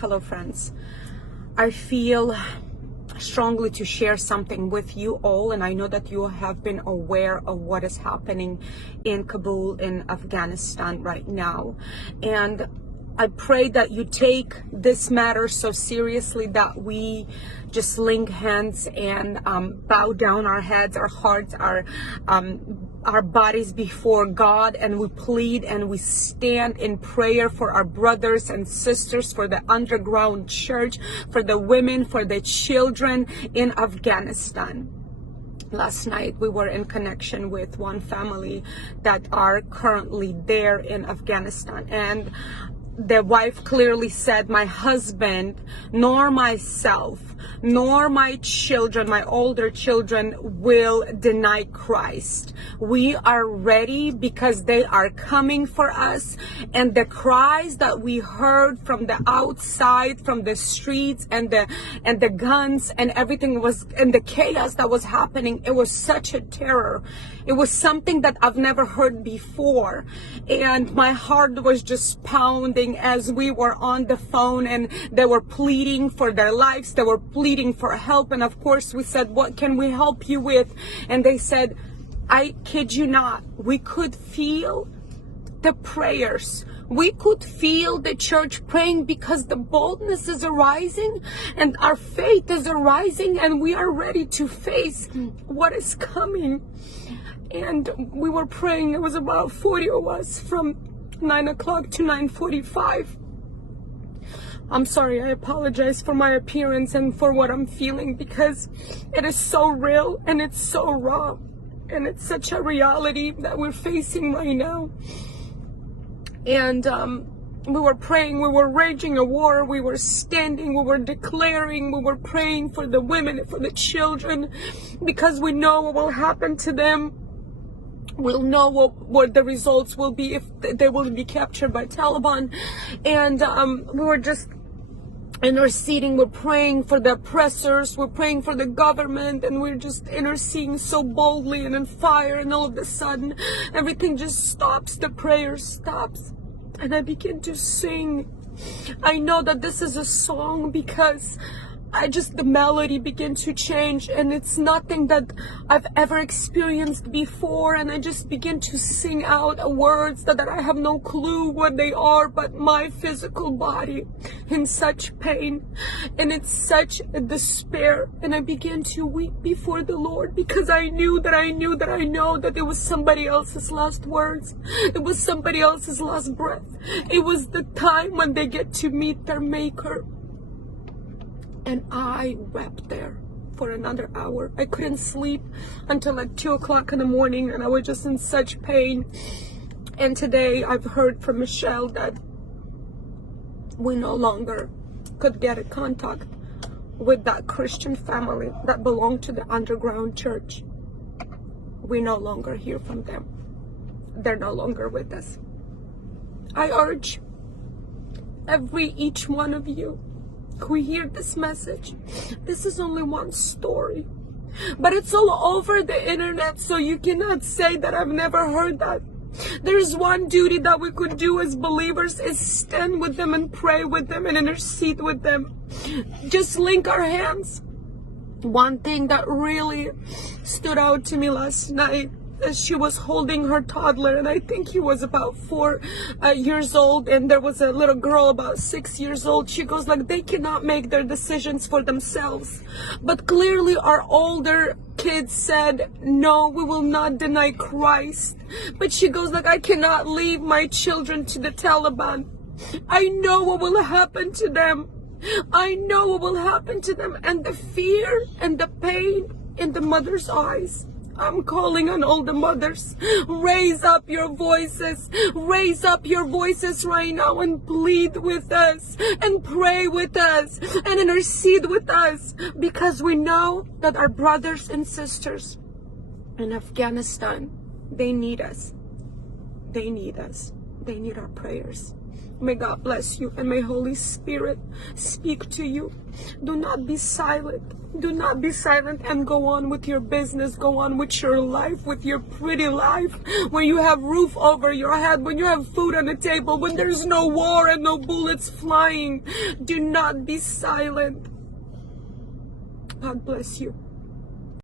Hello friends, I feel strongly to share something with you all, and I know that you have been aware of what is happening in Kabul in Afghanistan right now, and I pray that you take this matter so seriously that we just link hands and bow down our heads, our hearts, our bodies before God, and we plead and we stand in prayer for our brothers and sisters, for the underground church, for the women, for the children in Afghanistan. Last night we were in connection with one family that are currently there in Afghanistan, and the wife clearly said, my husband, nor myself, nor my children, my older children, will deny Christ. We are ready because they are coming for us. And the cries that we heard from the outside, from the streets, and the guns and everything was, and the chaos that was happening, it was such a terror. It was something that I've never heard before. And my heart was just pounding as we were on the phone, and they were pleading for their lives. They were pleading for help. And of course we said, what can we help you with? And they said, I kid you not, we could feel the prayers. We could feel the church praying because the boldness is arising and our faith is arising, and we are ready to face what is coming. And we were praying. It was about 40 of us from 9 o'clock to 9:45. I'm sorry, I apologize for my appearance and for what I'm feeling, because it is so real and it's so raw, and it's such a reality that we're facing right now. And we were praying, we were raging a war, we were standing, we were declaring, we were praying for the women and for the children, because we know what will happen to them. We'll know what the results will be if they will be captured by Taliban. And we were just interceding. We're praying for the oppressors, we're praying for the government, and we're just interceding so boldly and in fire. And all of a sudden everything just stops. The prayer stops, and I begin to sing. I know that this is a song because the melody began to change, and it's nothing that I've ever experienced before. And I just begin to sing out words that I have no clue what they are, but my physical body in such pain and it's such a despair. And I began to weep before the Lord, because I know that it was somebody else's last words. It was somebody else's last breath. It was the time when they get to meet their Maker. And I wept there for another hour. I couldn't sleep until like 2 o'clock in the morning, and I was just in such pain. And today I've heard from Michelle that we no longer could get in contact with that Christian family that belonged to the underground church. We no longer hear from them. They're no longer with us. I urge each one of you who hear this message, this is only one story, but it's all over the internet, so you cannot say that I've never heard that. There's one duty that we could do as believers, is stand with them and pray with them and intercede with them. Just link our hands. One thing that really stood out to me last night, as she was holding her toddler, and I think he was about 4 years old, and there was a little girl about 6 years old. She goes like, they cannot make their decisions for themselves. But clearly our older kids said, no, we will not deny Christ. But she goes like, I cannot leave my children to the Taliban. I know what will happen to them. I know what will happen to them. And the fear and the pain in the mother's eyes. I'm calling on all the mothers. Raise up your voices. Raise up your voices right now and plead with us and pray with us and intercede with us, because we know that our brothers and sisters in Afghanistan, they need us. They need us. They need our prayers. May God bless you, and may Holy Spirit speak to you. Do not be silent. Do not be silent, and go on with your business. Go on with your life, with your pretty life. When you have roof over your head, when you have food on the table, when there's no war and no bullets flying. Do not be silent. God bless you.